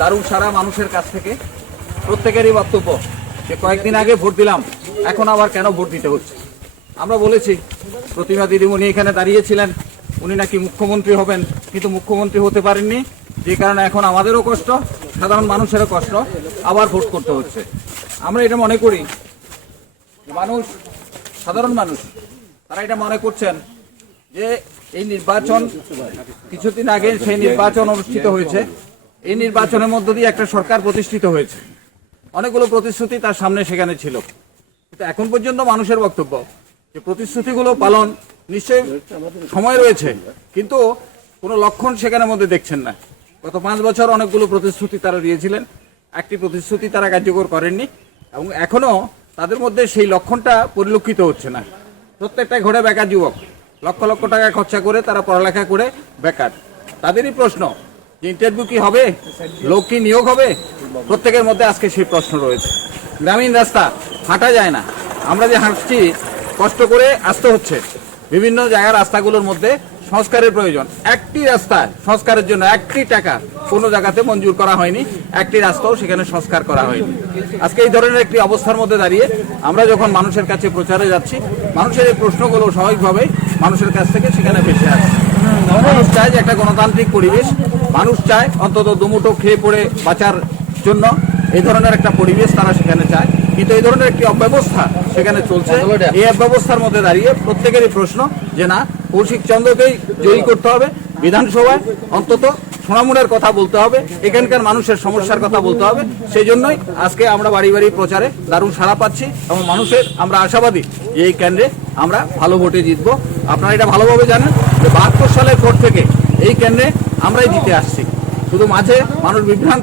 দারুণ সারা মানুষের কাছ থেকে প্রত্যেকেরই বক্তব্য যে কয়েকদিন আগে ভোট দিলাম, এখন আবার কেন ভোট দিতে হচ্ছে। আমরা বলেছি, প্রতিমা দিদিমণি এখানে দাঁড়িয়েছিলেন, উনি নাকি মুখ্যমন্ত্রী হবেন, কিন্তু মুখ্যমন্ত্রী হতে পারেননি, যে কারণে এখন আমাদেরও কষ্ট, সাধারণ মানুষেরও কষ্ট, আবার ভোট করতে হচ্ছে। আমরা এটা মনে করি, মানুষ, সাধারণ মানুষ তারা এটা মনে করছেন যে এই নির্বাচন, কিছুদিন আগে সেই নির্বাচন অনুষ্ঠিত হয়েছে, এই নির্বাচনের মধ্য দিয়ে একটা সরকার প্রতিষ্ঠিত হয়েছে, অনেকগুলো প্রতিশ্রুতি তার সামনে সেখানে ছিল, কিন্তু এখন পর্যন্ত মানুষের বক্তব্য যে প্রতিশ্রুতিগুলো পালন নিশ্চয়ই সময় রয়েছে, কিন্তু কোনো লক্ষণ সেখানের মধ্যে দেখছেন না। গত 5 বছর অনেকগুলো প্রতিশ্রুতি তারা দিয়েছিলেন, একটি প্রতিশ্রুতি তারা কার্যকর করেননি, এবং এখনো তাদের মধ্যে সেই লক্ষণটা পরিলক্ষিত হচ্ছে না। প্রত্যেকটা ঘরে বেকার যুবক, লক্ষ লক্ষ টাকা খরচা করে তারা পড়ালেখা করে বেকার। তাদেরই প্রশ্ন যে ইন্টারভিউ কি হবে, লোক কি নিয়োগ হবে, প্রত্যেকের মধ্যে আজকে সেই প্রশ্ন রয়েছে। গ্রামীণ রাস্তা হাঁটা যায় না, আমরা যে হাঁটছি কষ্ট করে আসতে হচ্ছে। বিভিন্ন জায়গার রাস্তাগুলোর মধ্যে সংস্কারের প্রয়োজন। একটি রাস্তা সংস্কারের জন্য একটি টাকা কোনো জায়গাতে মঞ্জুর করা হয়নি, একটি রাস্তাও সেখানে সংস্কার করা হয়নি। আজকে এই ধরনের একটি অবস্থার মধ্যে দাঁড়িয়ে আমরা যখন মানুষের কাছে প্রচারে যাচ্ছি, মানুষের এই প্রশ্নগুলো স্বাভাবিকভাবে মানুষের কাছ থেকে সেখানে ভেসে আসছে। মানুষ চায় যে একটা গণতান্ত্রিক পরিবেশ, মানুষ চায় অন্তত দুমুঠো খেয়ে পড়ে বাঁচার জন্য এই ধরনের একটা পরিবেশ তারা সেখানে চায়, কিন্তু এই ধরনের একটি অব্যবস্থা সেখানে চলছে। এই অব্যবস্থার মধ্যে দাঁড়িয়ে প্রত্যেকেরই প্রশ্ন যে না, কৌশিক চন্দ্রকেই জয়ী করতে হবে, বিধানসভায় অন্তত সোনামুড়ার কথা বলতে হবে, এখানকার মানুষের সমস্যার কথা বলতে হবে। সেই জন্যই আজকে আমরা বাড়ি বাড়ি প্রচারে দারুণ সাড়া পাচ্ছি, এবং মানুষের আমরা আশাবাদী যে এই কেন্দ্রে আমরা ভালো ভোটে জিতবো। আপনারা এটা ভালোভাবে জানেন যে 72 সালের পর থেকে এই কেন্দ্রে আমরাই জিতে আসছি, শুধু মাঝে মানুষ বিভ্রান্ত